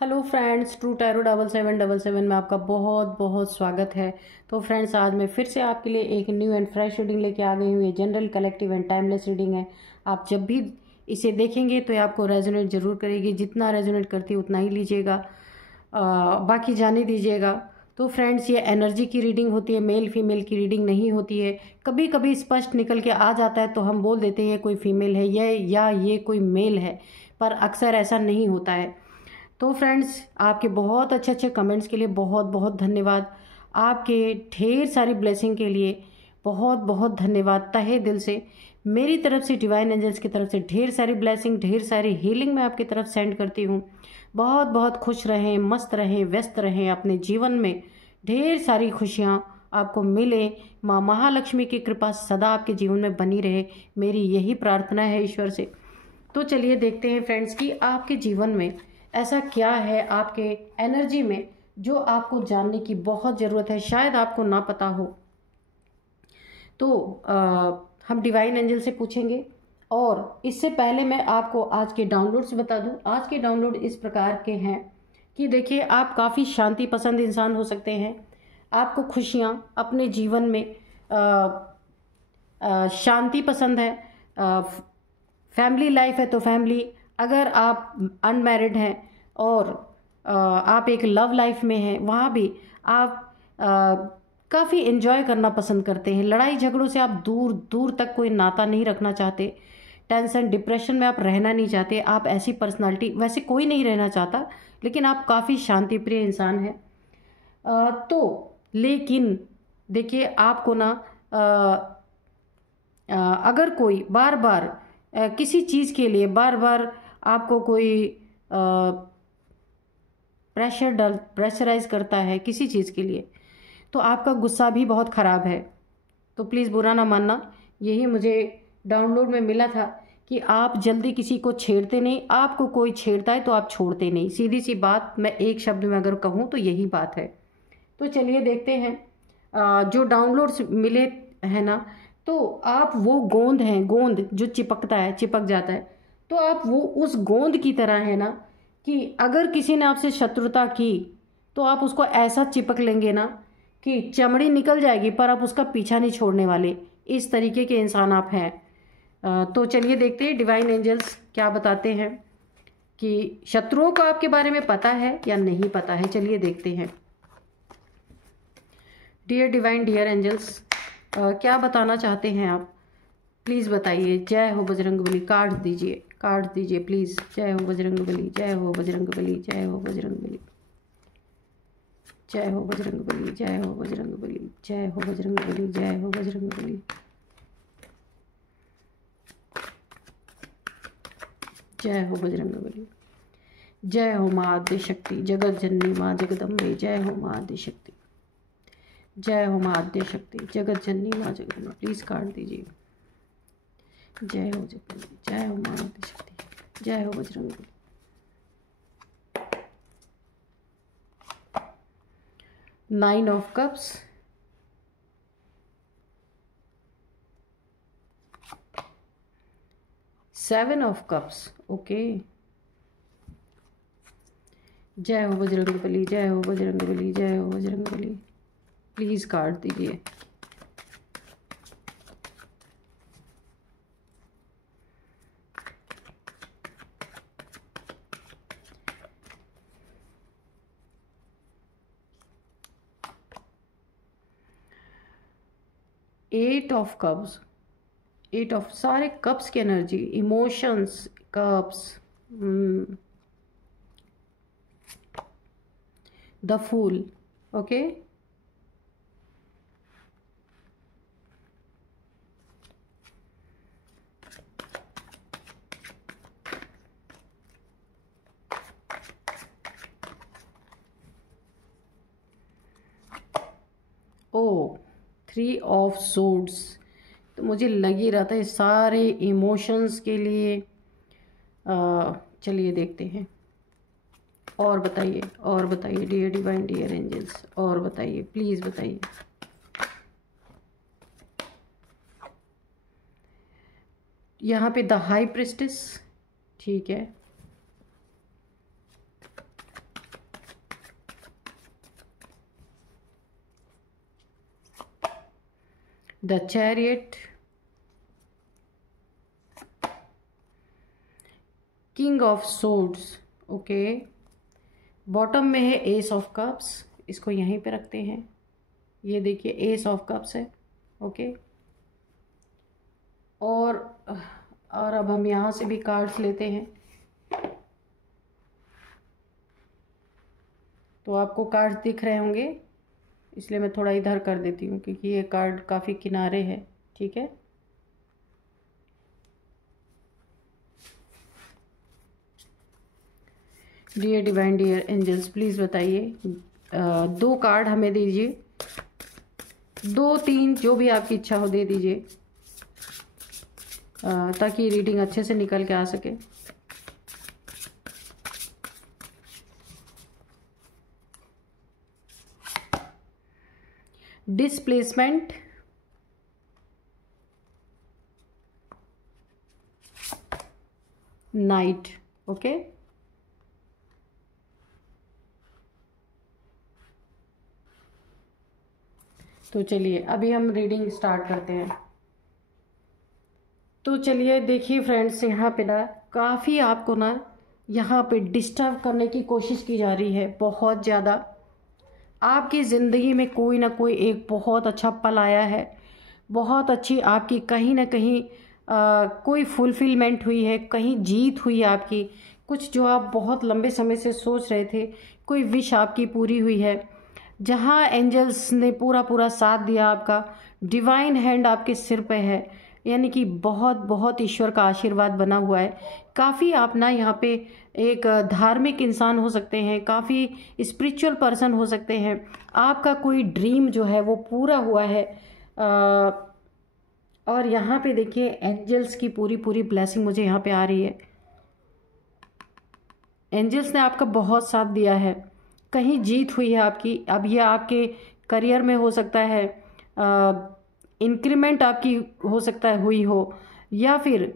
Hello friends, true tarot 7777 में आपका बहुत बहुत स्वागत है। तो फ्रेंड्स, आज मैं फिर से आपके लिए एक न्यू एंड फ्रेश रीडिंग लेके आ गई हूँ। ये general, collective and timeless reading है। आप जब भी इसे देखेंगे तो ये आपको रेजोनेट जरूर करेगी। जितना रेजोनेट करती है उतना ही लीजिएगा, बाकी जाने दीजिएगा। तो फ्रेंड्स, ये एनर्जी की रीडिंग होती है, मेल फीमेल की रीडिंग नहीं होती है। कभी कभी स्पष्ट निकल के आ जाता है तो हम बोल देते हैं कोई फीमेल है या ये कोई मेल है, पर अक्सर ऐसा नहीं होता है। तो फ्रेंड्स, आपके बहुत अच्छे अच्छे कमेंट्स के लिए बहुत बहुत धन्यवाद। आपके ढेर सारी ब्लेसिंग के लिए बहुत बहुत धन्यवाद तहे दिल से। मेरी तरफ से, डिवाइन एंजल्स की तरफ से ढेर सारी ब्लेसिंग, ढेर सारी हीलिंग मैं आपकी तरफ सेंड करती हूँ। बहुत बहुत खुश रहें, मस्त रहें, व्यस्त रहें अपने जीवन में। ढेर सारी खुशियाँ आपको मिले। माँ महालक्ष्मी की कृपा सदा आपके जीवन में बनी रहे, मेरी यही प्रार्थना है ईश्वर से। तो चलिए देखते हैं फ्रेंड्स कि आपके जीवन में ऐसा क्या है, आपके एनर्जी में, जो आपको जानने की बहुत ज़रूरत है, शायद आपको ना पता हो। तो हम डिवाइन एंजल से पूछेंगे। और इससे पहले मैं आपको आज के डाउनलोड्स बता दूं। आज के डाउनलोड इस प्रकार के हैं कि देखिए, आप काफ़ी शांति पसंद इंसान हो सकते हैं। आपको खुशियाँ अपने जीवन में शांति पसंद है। फैमिली लाइफ है तो फैमिली, अगर आप अनमैरिड हैं और आप एक लव लाइफ में हैं, वहाँ भी आप काफ़ी एंजॉय करना पसंद करते हैं। लड़ाई झगड़ों से आप दूर दूर तक कोई नाता नहीं रखना चाहते। टेंशन डिप्रेशन में आप रहना नहीं चाहते। आप ऐसी पर्सनालिटी, वैसे कोई नहीं रहना चाहता, लेकिन आप काफ़ी शांति प्रिय इंसान हैं। तो लेकिन देखिए, आपको ना अगर कोई बार बार किसी चीज़ के लिए बार बार आपको कोई प्रेशराइज करता है किसी चीज़ के लिए, तो आपका गुस्सा भी बहुत ख़राब है। तो प्लीज़ बुरा ना मानना। यही मुझे डाउनलोड में मिला था कि आप जल्दी किसी को छेड़ते नहीं। आपको कोई छेड़ता है तो आप छोड़ते नहीं। सीधी सी बात, मैं एक शब्द में अगर कहूँ तो यही बात है। तो चलिए देखते हैं जो डाउनलोड्स मिले हैं ना। तो आप वो गोंद हैं, गोंद जो चिपकता है, चिपक जाता है। तो आप वो उस गोंद की तरह है ना, कि अगर किसी ने आपसे शत्रुता की तो आप उसको ऐसा चिपक लेंगे ना कि चमड़ी निकल जाएगी, पर आप उसका पीछा नहीं छोड़ने वाले। इस तरीके के इंसान आप हैं। तो चलिए देखते हैं डिवाइन एंजल्स क्या बताते हैं, कि शत्रुओं को आपके बारे में पता है या नहीं पता है। चलिए देखते हैं। डियर डिवाइन, डियर एंजल्स, क्या बताना चाहते हैं आप, प्लीज़ बताइए। जय हो बजरंगबली, काट दीजिए, काट दीजिए प्लीज़। जय हो बजरंगबली, जय हो बजरंगबली, जय हो बजरंगबली, जय हो बजरंगबली, जय हो बजरंगबली, जय हो बजरंगबली, जय हो बजरंगबली, जय हो बजरंगबली। जय हो माँ आद्य शक्ति, जगत जननी माँ जगदम्बे। जय हो माँ आद्य शक्ति, जय हो माँ आद्य शक्ति, जगत जननी माँ जगदम्बे। प्लीज़ काट दीजिए। जय हो जगदम्बे, जय हो माँ आद्य शक्ति, जय हो Bajrangbali. 9 of cups, seven of cups. Okay. जय हो बजरंगबली, जय हो बजरंगबली, जय हो बजरंगबली। प्लीज़ काट दीजिए। Eight of cups, eight of, सारे कप्स की energy, emotions, cups, the fool. Okay. Oh, 3 of swords. तो मुझे लग ही रहा था ये सारे इमोशंस के लिए। चलिए देखते हैं। और बताइए, और बताइए डियर डिवाइन, डियर एंजल्स, और बताइए, प्लीज़ बताइए। यहाँ पे द हाई प्रिस्टेस, ठीक है। The chariot, king of swords, okay. Bottom में है एस ऑफ कप्स, इसको यहीं पे रखते हैं। ये देखिए एस ऑफ कप्स है, ओके। और अब हम यहाँ से भी कार्ड्स लेते हैं। तो आपको कार्ड्स दिख रहे होंगे, इसलिए मैं थोड़ा इधर कर देती हूँ क्योंकि ये कार्ड काफ़ी किनारे है, ठीक है। Dear divine, dear angels, please बताइए, 2 कार्ड हमें दीजिए, 2 3 जो भी आपकी इच्छा हो दे दीजिए, ताकि रीडिंग अच्छे से निकल के आ सके। Displacement, night, okay. तो चलिए अभी हम रीडिंग स्टार्ट करते हैं। तो चलिए देखिए फ्रेंड्स, यहाँ पे ना काफ़ी आपको ना यहाँ पे डिस्टर्ब करने की कोशिश की जा रही है, बहुत ज़्यादा। आपकी ज़िंदगी में कोई ना कोई एक बहुत अच्छा पल आया है, बहुत अच्छी आपकी कहीं ना कहीं कोई फुलफिलमेंट हुई है, कहीं जीत हुई है आपकी। कुछ जो आप बहुत लंबे समय से सोच रहे थे, कोई विश आपकी पूरी हुई है, जहाँ एंजल्स ने पूरा पूरा साथ दिया आपका। डिवाइन हैंड आपके सिर पे है, यानी कि बहुत बहुत ईश्वर का आशीर्वाद बना हुआ है। काफ़ी आप ना यहाँ पे एक धार्मिक इंसान हो सकते हैं, काफ़ी स्पिरिचुअल पर्सन हो सकते हैं। आपका कोई ड्रीम जो है वो पूरा हुआ है। और यहाँ पे देखिए एंजल्स की पूरी पूरी ब्लेसिंग मुझे यहाँ पे आ रही है। एंजल्स ने आपका बहुत साथ दिया है, कहीं जीत हुई है आपकी। अब ये आपके करियर में हो सकता है, इंक्रीमेंट आपकी हो सकता है हुई हो, या फिर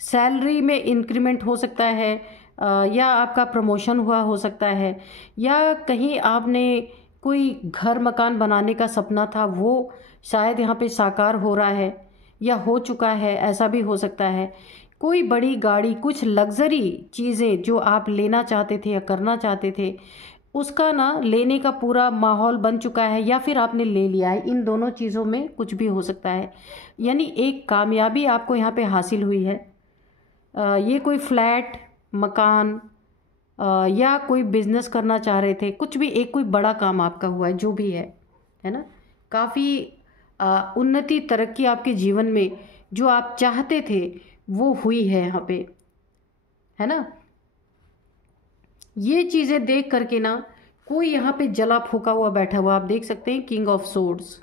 सैलरी में इंक्रीमेंट हो सकता है, या आपका प्रमोशन हुआ हो सकता है, या कहीं आपने कोई घर मकान बनाने का सपना था वो शायद यहाँ पे साकार हो रहा है या हो चुका है, ऐसा भी हो सकता है। कोई बड़ी गाड़ी, कुछ लग्जरी चीज़ें जो आप लेना चाहते थे या करना चाहते थे, उसका ना लेने का पूरा माहौल बन चुका है, या फिर आपने ले लिया है। इन दोनों चीज़ों में कुछ भी हो सकता है, यानी एक कामयाबी आपको यहाँ पे हासिल हुई है। ये कोई फ्लैट, मकान, या कोई बिजनेस करना चाह रहे थे, कुछ भी एक कोई बड़ा काम आपका हुआ है, जो भी है ना। काफ़ी उन्नति, तरक्की आपके जीवन में जो आप चाहते थे वो हुई है यहाँ पे, है ना। ये चीज़ें देख करके ना कोई यहाँ पे जला फूका हुआ बैठा हुआ, आप देख सकते हैं king of swords,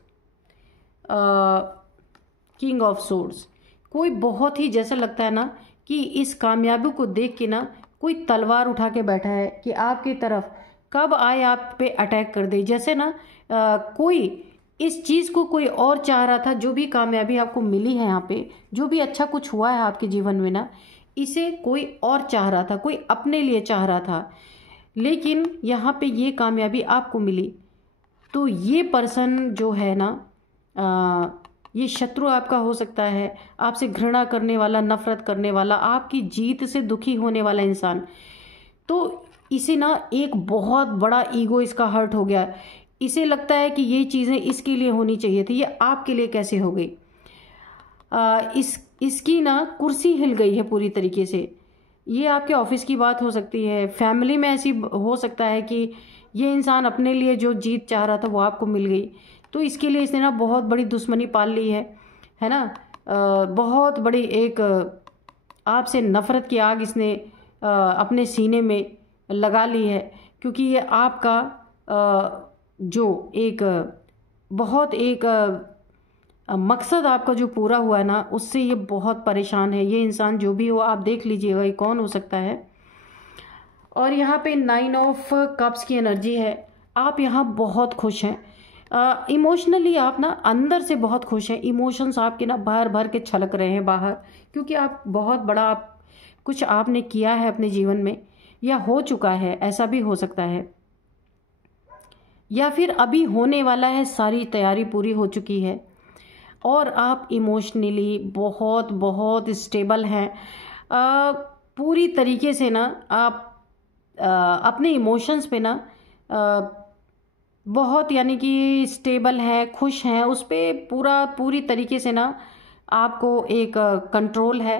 king of swords. कोई बहुत ही जैसा लगता है ना कि इस कामयाबी को देख के ना कोई तलवार उठा के बैठा है कि आपकी तरफ कब आए आप पे अटैक कर दे। जैसे ना कोई इस चीज़ को कोई और चाह रहा था, जो भी कामयाबी आपको मिली है यहाँ पे, जो भी अच्छा कुछ हुआ है आपके जीवन में ना, इसे कोई और चाह रहा था, कोई अपने लिए चाह रहा था, लेकिन यहाँ पे ये कामयाबी आपको मिली। तो ये पर्सन जो है ना, ये शत्रु आपका हो सकता है, आपसे घृणा करने वाला, नफरत करने वाला, आपकी जीत से दुखी होने वाला इंसान। तो इसे ना एक बहुत बड़ा ईगो इसका हर्ट हो गया। इसे लगता है कि ये चीज़ें इसके लिए होनी चाहिए थी, ये आपके लिए कैसे हो गई। इसकी ना कुर्सी हिल गई है पूरी तरीके से। ये आपके ऑफिस की बात हो सकती है, फैमिली में ऐसी हो सकता है कि ये इंसान अपने लिए जो जीत चाह रहा था वो आपको मिल गई, तो इसके लिए इसने ना बहुत बड़ी दुश्मनी पाल ली है ना। बहुत बड़ी एक आपसे नफ़रत की आग इसने अपने सीने में लगा ली है, क्योंकि ये आपका जो एक बहुत एक मकसद आपका जो पूरा हुआ है ना, उससे ये बहुत परेशान है। ये इंसान जो भी हो, आप देख लीजिएगा ये कौन हो सकता है। और यहाँ पे 9 ऑफ कप्स की एनर्जी है। आप यहाँ बहुत खुश हैं, इमोशनली आप ना अंदर से बहुत खुश हैं। इमोशंस आपके ना भर भर के छलक रहे हैं बाहर, क्योंकि आप बहुत बड़ा कुछ आपने किया है अपने जीवन में, या हो चुका है, ऐसा भी हो सकता है। या फिर अभी होने वाला है, सारी तैयारी पूरी हो चुकी है और आप इमोशनली बहुत बहुत स्टेबल हैं। पूरी तरीके से ना आप अपने इमोशंस पे ना बहुत यानी कि स्टेबल है, खुश हैं, उस पर पूरी तरीके से ना आपको एक कंट्रोल है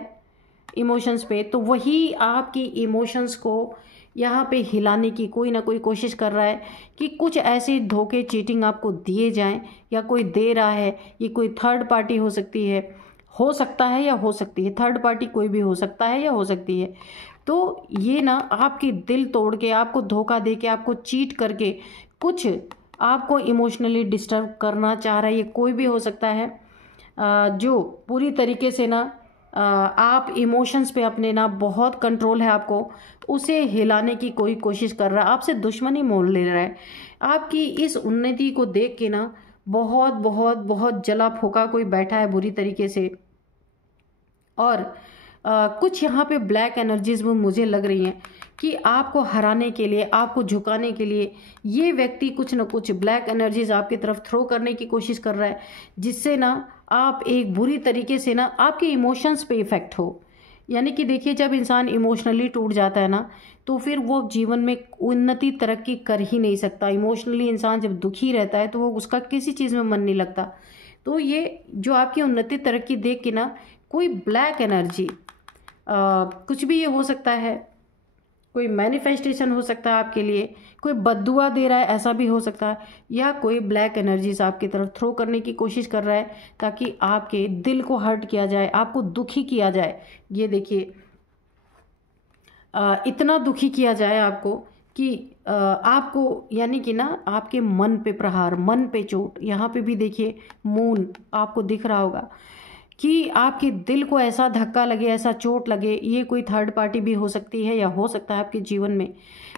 इमोशंस पे। तो वही आपकी इमोशंस को यहाँ पे हिलाने की कोई ना कोई कोशिश कर रहा है कि कुछ ऐसे धोखे चीटिंग आपको दिए जाएं या कोई दे रहा है। ये कोई थर्ड पार्टी हो सकती है, हो सकता है या हो सकती है, थर्ड पार्टी कोई भी हो सकता है या हो सकती है। तो ये ना आपके दिल तोड़ के, आपको धोखा दे के, आपको चीट करके कुछ आपको इमोशनली डिस्टर्ब करना चाह रहा है। ये कोई भी हो सकता है जो पूरी तरीके से ना आप इमोशंस पे अपने ना बहुत कंट्रोल है आपको, उसे हिलाने की कोई कोशिश कर रहा है, आपसे दुश्मनी मोल ले रहा है। आपकी इस उन्नति को देख के ना बहुत बहुत बहुत जला फूका कोई बैठा है बुरी तरीके से। और कुछ यहाँ पे ब्लैक एनर्जीज में मुझे लग रही हैं कि आपको हराने के लिए, आपको झुकाने के लिए ये व्यक्ति कुछ न कुछ ब्लैक एनर्जीज आपकी तरफ थ्रो करने की कोशिश कर रहा है, जिससे ना आप एक बुरी तरीके से ना आपके इमोशंस पे इफेक्ट हो। यानी कि देखिए, जब इंसान इमोशनली टूट जाता है ना, तो फिर वो जीवन में उन्नति तरक्की कर ही नहीं सकता। इमोशनली इंसान जब दुखी रहता है तो वो उसका किसी चीज़ में मन नहीं लगता। तो ये जो आपकी उन्नति तरक्की देख के ना कोई ब्लैक एनर्जी, कुछ भी ये हो सकता है, कोई मैनिफेस्टेशन हो सकता है आपके लिए, कोई बद्दुआ दे रहा है ऐसा भी हो सकता है, या कोई ब्लैक एनर्जीज आपकी तरफ थ्रो करने की कोशिश कर रहा है ताकि आपके दिल को हर्ट किया जाए, आपको दुखी किया जाए। ये देखिए, इतना दुखी किया जाए आपको कि आपको यानी कि ना आपके मन पे प्रहार, मन पे चोट। यहाँ पे भी देखिए मून आपको दिख रहा होगा कि आपके दिल को ऐसा धक्का लगे, ऐसा चोट लगे। ये कोई थर्ड पार्टी भी हो सकती है या हो सकता है आपके जीवन में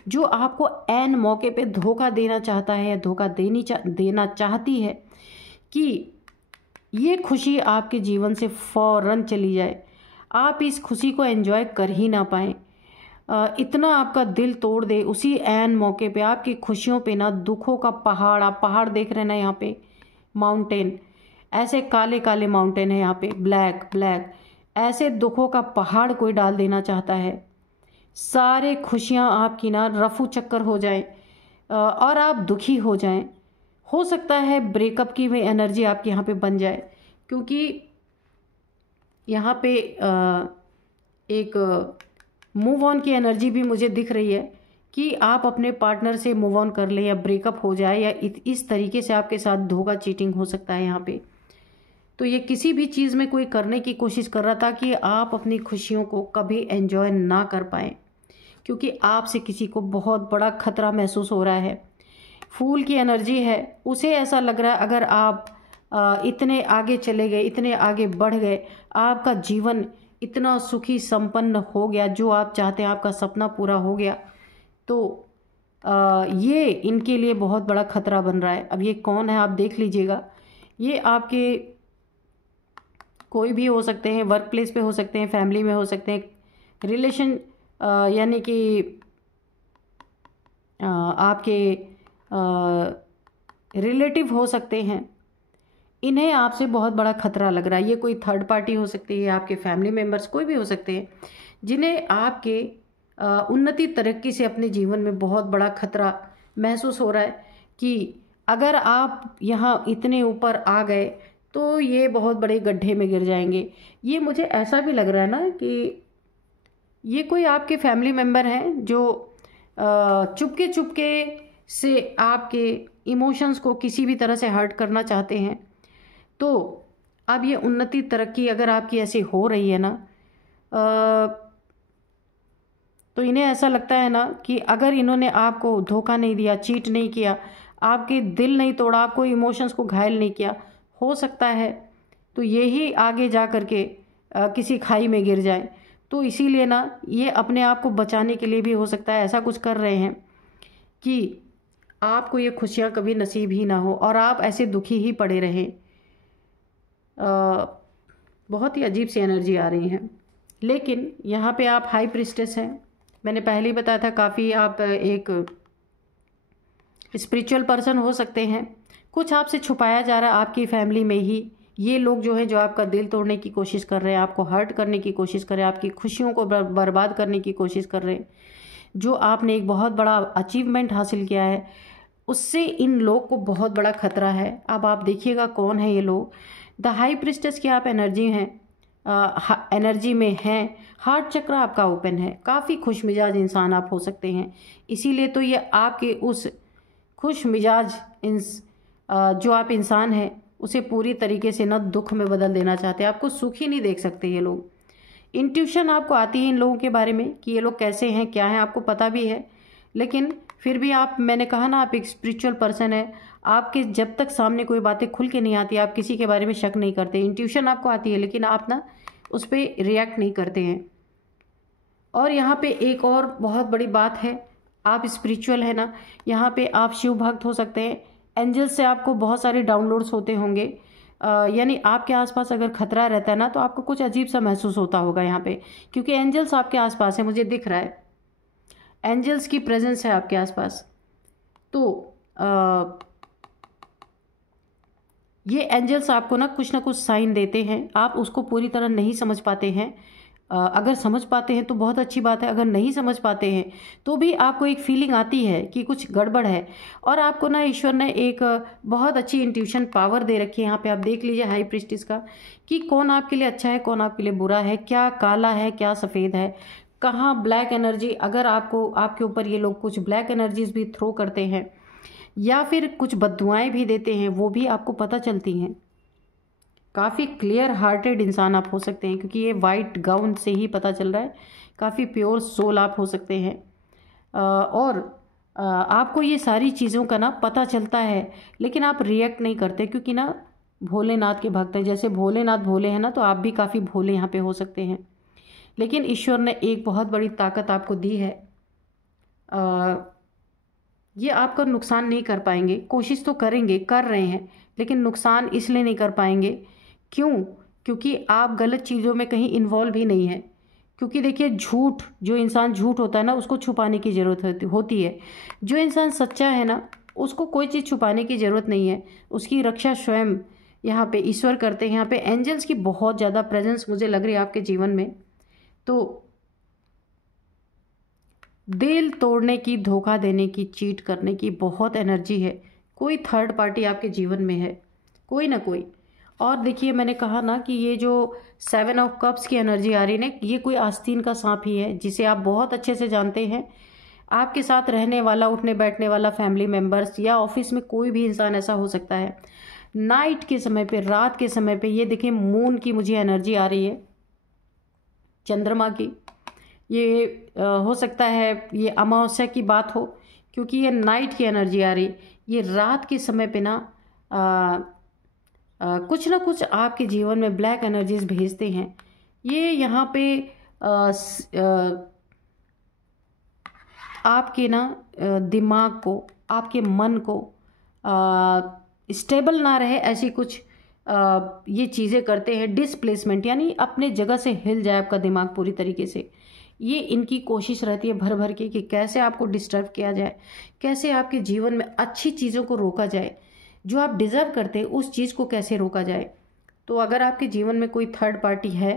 जो आपको ऐन मौके पे धोखा देना चाहता है या धोखा देना चाहती है कि ये खुशी आपके जीवन से फौरन चली जाए, आप इस खुशी को एंजॉय कर ही ना पाएँ। इतना आपका दिल तोड़ दे उसी ऐन मौके पे, आपकी खुशियों पे ना दुखों का पहाड़, आप पहाड़ देख रहे हैं ना यहाँ पे, माउंटेन, ऐसे काले काले माउंटेन है यहाँ पे, ब्लैक ब्लैक, ऐसे दुखों का पहाड़ कोई डाल देना चाहता है। सारे खुशियाँ आपकी ना रफू चक्कर हो जाए और आप दुखी हो जाएं। हो सकता है ब्रेकअप की भी एनर्जी आपकी यहाँ पे बन जाए, क्योंकि यहाँ पे एक मूव ऑन की एनर्जी भी मुझे दिख रही है कि आप अपने पार्टनर से मूव ऑन कर लें या ब्रेकअप हो जाए, या इस तरीके से आपके साथ धोखा चीटिंग हो सकता है यहाँ पे। तो ये किसी भी चीज़ में कोई करने की कोशिश कर रहा था कि आप अपनी खुशियों को कभी एंजॉय ना कर पाएँ, क्योंकि आपसे किसी को बहुत बड़ा खतरा महसूस हो रहा है। फूल की एनर्जी है, उसे ऐसा लग रहा है अगर आप इतने आगे चले गए, इतने आगे बढ़ गए, आपका जीवन इतना सुखी संपन्न हो गया, जो आप चाहते हैं आपका सपना पूरा हो गया, तो ये इनके लिए बहुत बड़ा खतरा बन रहा है। अब ये कौन है आप देख लीजिएगा। ये आपके कोई भी हो सकते हैं, वर्क प्लेस पे हो सकते हैं, फैमिली में हो सकते हैं, रिलेशन यानी कि आपके रिलेटिव हो सकते हैं। इन्हें आपसे बहुत बड़ा खतरा लग रहा है। ये कोई थर्ड पार्टी हो सकती है, आपके फैमिली मेम्बर्स कोई भी हो सकते हैं, जिन्हें आपके उन्नति तरक्की से अपने जीवन में बहुत बड़ा खतरा महसूस हो रहा है कि अगर आप यहाँ इतने ऊपर आ गए तो ये बहुत बड़े गड्ढे में गिर जाएंगे। ये मुझे ऐसा भी लग रहा है ना कि ये कोई आपके फैमिली मेम्बर हैं जो चुपके चुपके से आपके इमोशंस को किसी भी तरह से हर्ट करना चाहते हैं। तो अब ये उन्नति तरक्की अगर आपकी ऐसी हो रही है ना, तो इन्हें ऐसा लगता है ना कि अगर इन्होंने आपको धोखा नहीं दिया, चीट नहीं किया, आपके दिल नहीं तोड़ा, आपको इमोशंस को घायल नहीं किया, हो सकता है तो यही आगे जा कर के किसी खाई में गिर जाए। तो इसीलिए ना ये अपने आप को बचाने के लिए भी हो सकता है ऐसा कुछ कर रहे हैं कि आपको ये खुशियाँ कभी नसीब ही ना हो और आप ऐसे दुखी ही पड़े रहें। बहुत ही अजीब सी एनर्जी आ रही है। लेकिन यहाँ पे आप हाई प्रिस्टेस हैं, मैंने पहले ही बताया था, काफ़ी आप एक स्पिरिचुअल पर्सन हो सकते हैं। कुछ आपसे छुपाया जा रहा है आपकी फैमिली में ही। ये लोग जो है जो आपका दिल तोड़ने की कोशिश कर रहे हैं, आपको हर्ट करने की कोशिश कर रहे हैं, आपकी खुशियों को बर्बाद करने की कोशिश कर रहे हैं। जो आपने एक बहुत बड़ा अचीवमेंट हासिल किया है उससे इन लोग को बहुत बड़ा खतरा है। अब आप देखिएगा कौन है ये लोग। द हाई प्रिस्टेस की आप एनर्जी हैं, एनर्जी में हैं। हार्ट चक्र आपका ओपन है, काफ़ी खुश मिजाज इंसान आप हो सकते हैं। इसीलिए तो ये आपके उस खुश मिजाज जो आप इंसान हैं उसे पूरी तरीके से ना दुख में बदल देना चाहते हैं। आपको सुखी नहीं देख सकते ये लोग। इंट्यूशन आपको आती है इन लोगों के बारे में कि ये लोग कैसे हैं, क्या हैं, आपको पता भी है। लेकिन फिर भी आप, मैंने कहा ना, आप एक स्पिरिचुअल पर्सन है। आपके जब तक सामने कोई बातें खुल के नहीं आती आप किसी के बारे में शक नहीं करते। इंट्यूशन आपको आती है लेकिन आप ना उस पर रिएक्ट नहीं करते हैं। और यहाँ पे एक और बहुत बड़ी बात है, आप स्पिरिचुअल है ना, यहाँ पे आप शिव भक्त हो सकते हैं। एंजल से आपको बहुत सारे डाउनलोड्स होते होंगे। यानी आपके आसपास अगर खतरा रहता है ना तो आपको कुछ अजीब सा महसूस होता होगा यहाँ पे, क्योंकि एंजल्स आपके आसपास है, मुझे दिख रहा है एंजल्स की प्रेजेंस है आपके आसपास। तो ये एंजल्स आपको ना कुछ साइन देते हैं, आप उसको पूरी तरह नहीं समझ पाते हैं। अगर समझ पाते हैं तो बहुत अच्छी बात है, अगर नहीं समझ पाते हैं तो भी आपको एक फीलिंग आती है कि कुछ गड़बड़ है। और आपको ना ईश्वर ने एक बहुत अच्छी इंट्यूशन पावर दे रखी है। यहाँ पे आप देख लीजिए हाई प्रीस्टिस का, कि कौन आपके लिए अच्छा है, कौन आपके लिए बुरा है, क्या काला है, क्या सफ़ेद है, कहाँ ब्लैक एनर्जी। अगर आपको, आपके ऊपर ये लोग कुछ ब्लैक एनर्जीज भी थ्रो करते हैं या फिर कुछ बद्दुआएं भी देते हैं, वो भी आपको पता चलती हैं। काफ़ी क्लियर हार्टेड इंसान आप हो सकते हैं, क्योंकि ये वाइट गाउन से ही पता चल रहा है। काफ़ी प्योर सोल आप हो सकते हैं। और आपको ये सारी चीज़ों का ना पता चलता है, लेकिन आप रिएक्ट नहीं करते, क्योंकि ना भोलेनाथ के भक्त हैं। जैसे भोलेनाथ भोले हैं ना, तो आप भी काफ़ी भोले यहाँ पे हो सकते हैं। लेकिन ईश्वर ने एक बहुत बड़ी ताकत आपको दी है। ये आपका नुकसान नहीं कर पाएंगे, कोशिश तो करेंगे, कर रहे हैं, लेकिन नुकसान इसलिए नहीं कर पाएंगे। क्यों? क्योंकि आप गलत चीज़ों में कहीं इन्वॉल्व ही नहीं है। क्योंकि देखिए, झूठ, जो इंसान झूठ होता है ना उसको छुपाने की ज़रूरत होती है। जो इंसान सच्चा है ना उसको कोई चीज़ छुपाने की ज़रूरत नहीं है। उसकी रक्षा स्वयं यहाँ पे ईश्वर करते हैं। यहाँ पे एंजल्स की बहुत ज़्यादा प्रेजेंस मुझे लग रही है आपके जीवन में। तो दिल तोड़ने की, धोखा देने की, चीट करने की बहुत एनर्जी है। कोई थर्ड पार्टी आपके जीवन में है, कोई ना कोई। और देखिए, मैंने कहा ना कि ये जो 7 ऑफ कप्स की एनर्जी आ रही है, ये कोई आस्तीन का सांप ही है, जिसे आप बहुत अच्छे से जानते हैं। आपके साथ रहने वाला, उठने बैठने वाला फैमिली मेम्बर्स या ऑफिस में कोई भी इंसान ऐसा हो सकता है। नाइट के समय पे, रात के समय पे, ये देखिए मून की मुझे एनर्जी आ रही है, चंद्रमा की। ये हो सकता है ये अमावस्या की बात हो, क्योंकि ये नाइट की एनर्जी आ रही। ये रात के समय पे ना कुछ ना कुछ आपके जीवन में ब्लैक एनर्जीज भेजते हैं। ये यहाँ पे आपके ना दिमाग को, आपके मन को स्टेबल ना रहे, ऐसी कुछ ये चीज़ें करते हैं। डिसप्लेसमेंट, यानी अपने जगह से हिल जाए आपका दिमाग पूरी तरीके से। ये इनकी कोशिश रहती है भर भर के कि कैसे आपको डिस्टर्ब किया जाए, कैसे आपके जीवन में अच्छी चीज़ों को रोका जाए, जो आप डिज़र्व करते हैं उस चीज़ को कैसे रोका जाए। तो अगर आपके जीवन में कोई थर्ड पार्टी है,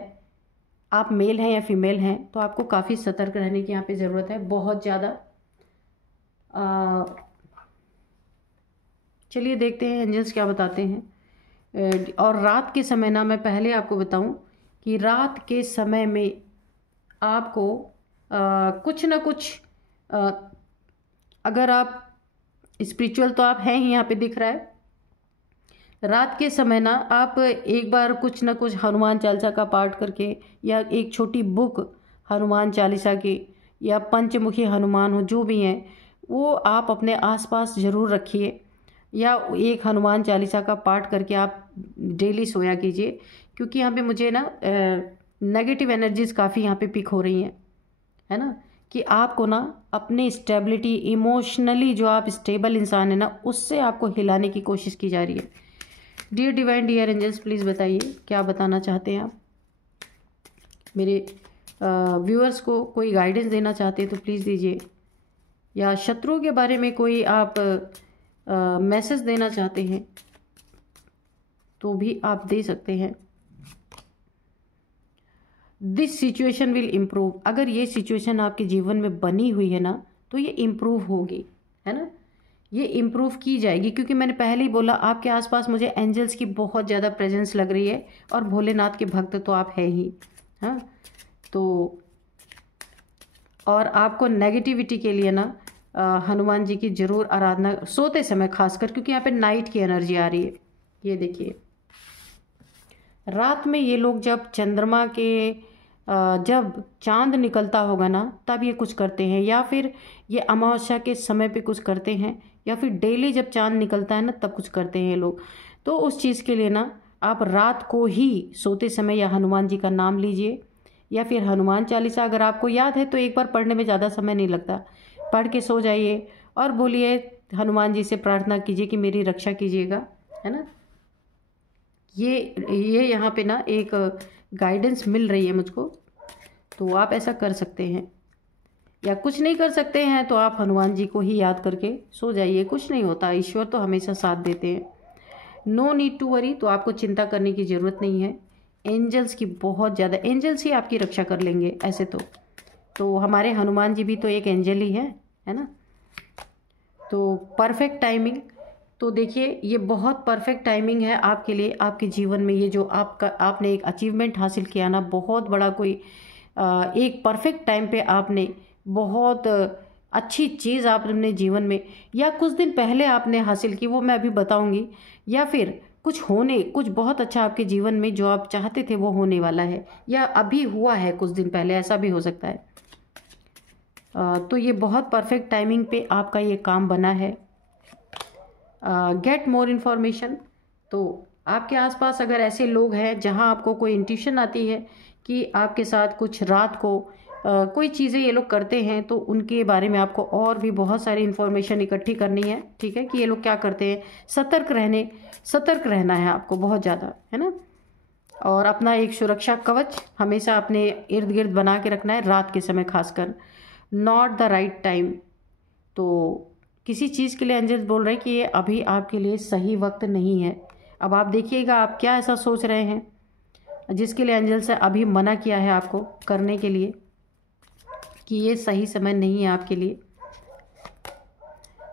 आप मेल हैं या फीमेल हैं, तो आपको काफ़ी सतर्क रहने की यहाँ पे ज़रूरत है, बहुत ज़्यादा। चलिए देखते हैं एंजल्स क्या बताते हैं। और रात के समय ना, मैं पहले आपको बताऊं कि रात के समय में आपको कुछ ना कुछ, अगर आप स्पिरिचुअल तो आप हैं ही, यहाँ पे दिख रहा है। रात के समय ना आप एक बार कुछ ना कुछ हनुमान चालीसा का पाठ करके, या एक छोटी बुक हनुमान चालीसा की, या पंचमुखी हनुमान हो, जो भी हैं वो आप अपने आसपास ज़रूर रखिए, या एक हनुमान चालीसा का पाठ करके आप डेली सोया कीजिए। क्योंकि यहाँ पे मुझे ना नेगेटिव एनर्जीज काफ़ी यहाँ पे पिक हो रही हैं, है ना, कि आपको ना अपनी स्टेबिलिटी, इमोशनली जो आप स्टेबल इंसान है ना, उससे आपको हिलाने की कोशिश की जा रही है। Dear divine, dear angels, please बताइए क्या बताना चाहते हैं आप। मेरे व्यूअर्स को कोई गाइडेंस देना चाहते हैं तो प्लीज़ दीजिए, या शत्रुओं के बारे में कोई आप मैसेज देना चाहते हैं तो भी आप दे सकते हैं। दिस सिचुएशन विल इम्प्रूव, अगर ये सिचुएशन आपके जीवन में बनी हुई है ना तो ये इम्प्रूव होगी, है ना, ये इम्प्रूव की जाएगी, क्योंकि मैंने पहले ही बोला आपके आसपास मुझे एंजल्स की बहुत ज़्यादा प्रेजेंस लग रही है, और भोलेनाथ के भक्त तो आप है ही, हाँ। तो और आपको नेगेटिविटी के लिए ना हनुमान जी की जरूर आराधना सोते समय खासकर, क्योंकि यहाँ पे नाइट की एनर्जी आ रही है। ये देखिए रात में ये लोग जब चंद्रमा के जब चांद निकलता होगा ना तब ये कुछ करते हैं, या फिर ये अमावस्या के समय पे कुछ करते हैं, या फिर डेली जब चांद निकलता है ना तब कुछ करते हैं ये लोग। तो उस चीज़ के लिए ना आप रात को ही सोते समय या हनुमान जी का नाम लीजिए, या फिर हनुमान चालीसा अगर आपको याद है तो एक बार पढ़ने में ज़्यादा समय नहीं लगता, पढ़ के सो जाइए और बोलिए हनुमान जी से प्रार्थना कीजिए कि मेरी रक्षा कीजिएगा, है ना। ये यहाँ पे ना एक गाइडेंस मिल रही है मुझको, तो आप ऐसा कर सकते हैं। या कुछ नहीं कर सकते हैं तो आप हनुमान जी को ही याद करके सो जाइए, कुछ नहीं होता, ईश्वर तो हमेशा साथ देते हैं। नो नीड टू वरी, तो आपको चिंता करने की ज़रूरत नहीं है। एंजल्स की बहुत ज़्यादा, एंजल्स ही आपकी रक्षा कर लेंगे ऐसे तो हमारे हनुमान जी भी तो एक एंजल ही है ना। तो परफेक्ट टाइमिंग, तो देखिए ये बहुत परफेक्ट टाइमिंग है आपके लिए, आपके जीवन में ये जो आपने एक अचीवमेंट हासिल किया ना, बहुत बड़ा कोई एक परफेक्ट टाइम पे आपने बहुत अच्छी चीज़ आपने जीवन में, या कुछ दिन पहले आपने हासिल की वो मैं अभी बताऊंगी, या फिर कुछ बहुत अच्छा आपके जीवन में जो आप चाहते थे वो होने वाला है, या अभी हुआ है कुछ दिन पहले, ऐसा भी हो सकता है। तो ये बहुत परफेक्ट टाइमिंग पे आपका ये काम बना है। गेट मोर इन्फॉर्मेशन, तो आपके आसपास अगर ऐसे लोग हैं जहां आपको कोई इंट्यूशन आती है कि आपके साथ कुछ रात को कोई चीज़ें ये लोग करते हैं, तो उनके बारे में आपको और भी बहुत सारी इन्फॉर्मेशन इकट्ठी करनी है, ठीक है, कि ये लोग क्या करते हैं। सतर्क रहना है आपको बहुत ज़्यादा, है ना। और अपना एक सुरक्षा कवच हमेशा अपने इर्द गिर्द बना के रखना है, रात के समय खासकर। नॉट द राइट टाइम, तो किसी चीज़ के लिए एंजल्स बोल रहे हैं कि ये अभी आपके लिए सही वक्त नहीं है। अब आप देखिएगा आप क्या ऐसा सोच रहे हैं जिसके लिए एंजल्स ने अभी मना किया है आपको करने के लिए, कि ये सही समय नहीं है आपके लिए।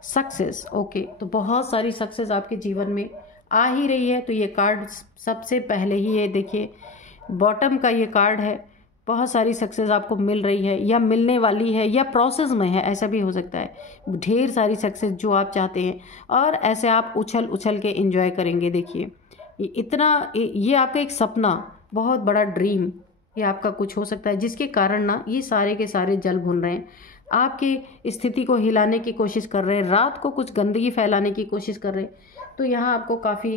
सक्सेस, ओके, तो बहुत सारी सक्सेस आपके जीवन में आ ही रही है। तो ये कार्ड सबसे पहले ही ये देखिए बॉटम का ये कार्ड है, बहुत सारी सक्सेस आपको मिल रही है, या मिलने वाली है, या प्रोसेस में है, ऐसा भी हो सकता है। ढेर सारी सक्सेस जो आप चाहते हैं, और ऐसे आप उछल उछल के एंजॉय करेंगे। देखिए ये आपका एक सपना, बहुत बड़ा ड्रीम, ये आपका कुछ हो सकता है जिसके कारण ना ये सारे के सारे जल भुन रहे हैं, आपकी स्थिति को हिलाने की कोशिश कर रहे हैं, रात को कुछ गंदगी फैलाने की कोशिश कर रहे हैं। तो यहाँ आपको काफ़ी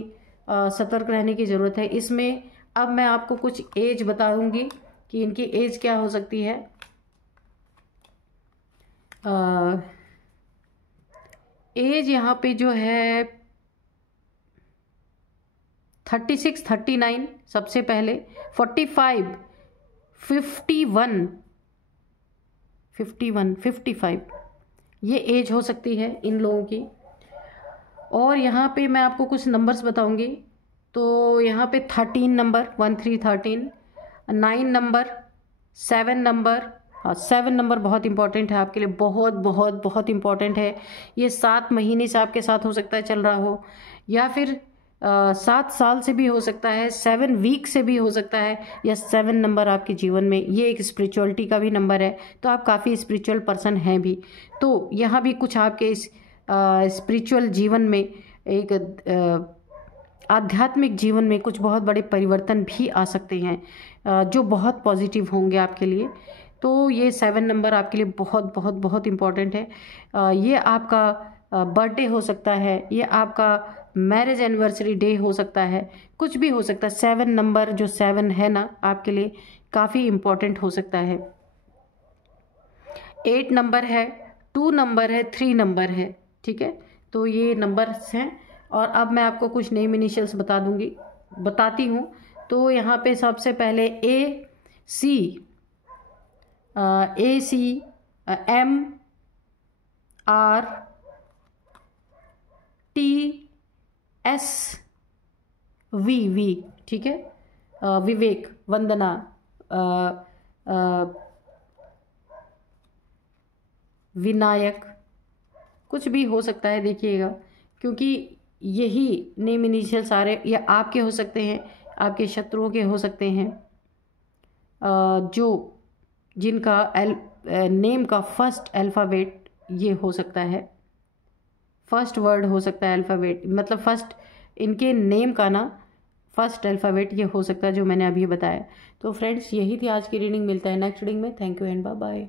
सतर्क रहने की ज़रूरत है इसमें। अब मैं आपको कुछ एज बताऊंगी कि इनकी एज क्या हो सकती है। एज यहाँ पे जो है 36, 39 सबसे पहले, 45, 51, 55 ये एज हो सकती है इन लोगों की। और यहाँ पे मैं आपको कुछ नंबर्स बताऊंगी, तो यहाँ पे 13 नंबर, 1313, 9 नंबर, 7 नंबर, हाँ 7 नंबर बहुत इंपॉर्टेंट है आपके लिए, बहुत बहुत बहुत इंपॉर्टेंट है। ये 7 महीने से आपके साथ हो सकता है चल रहा हो, या फिर 7 साल से भी हो सकता है, 7 वीक से भी हो सकता है, या 7 नंबर आपके जीवन में ये एक स्पिरिचुअलिटी का भी नंबर है, तो आप काफ़ी स्पिरिचुअल पर्सन हैं भी। तो यहाँ भी कुछ आपके इस स्पिरिचुअल जीवन में एक आध्यात्मिक जीवन में कुछ बहुत बड़े परिवर्तन भी आ सकते हैं जो बहुत पॉजिटिव होंगे आपके लिए। तो ये 7 नंबर आपके लिए बहुत बहुत बहुत इम्पॉर्टेंट है। ये आपका बर्थडे हो सकता है, ये आपका मैरिज एनिवर्सरी डे हो सकता है, कुछ भी हो सकता है। 7 नंबर जो 7 है ना आपके लिए काफ़ी इम्पॉर्टेंट हो सकता है। 8 नंबर है, 2 नंबर है, 3 नंबर है, ठीक है। तो ये नंबर्स हैं। और अब मैं आपको कुछ नेम इनिशियल्स बताती हूँ। तो यहाँ पे सबसे पहले AC, M, R, TSV, ठीक है। विवेक, वंदना, विनायक, कुछ भी हो सकता है, देखिएगा, क्योंकि यही नेम इनिशियल सारे या आपके हो सकते हैं, आपके शत्रुओं के हो सकते हैं, जो जिनका नेम का फर्स्ट अल्फ़ाबेट ये हो सकता है, फर्स्ट वर्ड हो सकता है अल्फ़ाबेट, मतलब फर्स्ट इनके नेम का ना फर्स्ट अल्फ़ाबेट ये हो सकता है, जो मैंने अभी बताया। तो फ्रेंड्स, यही थी आज की रीडिंग। मिलता है नेक्स्ट रीडिंग में। Thank you and bye bye.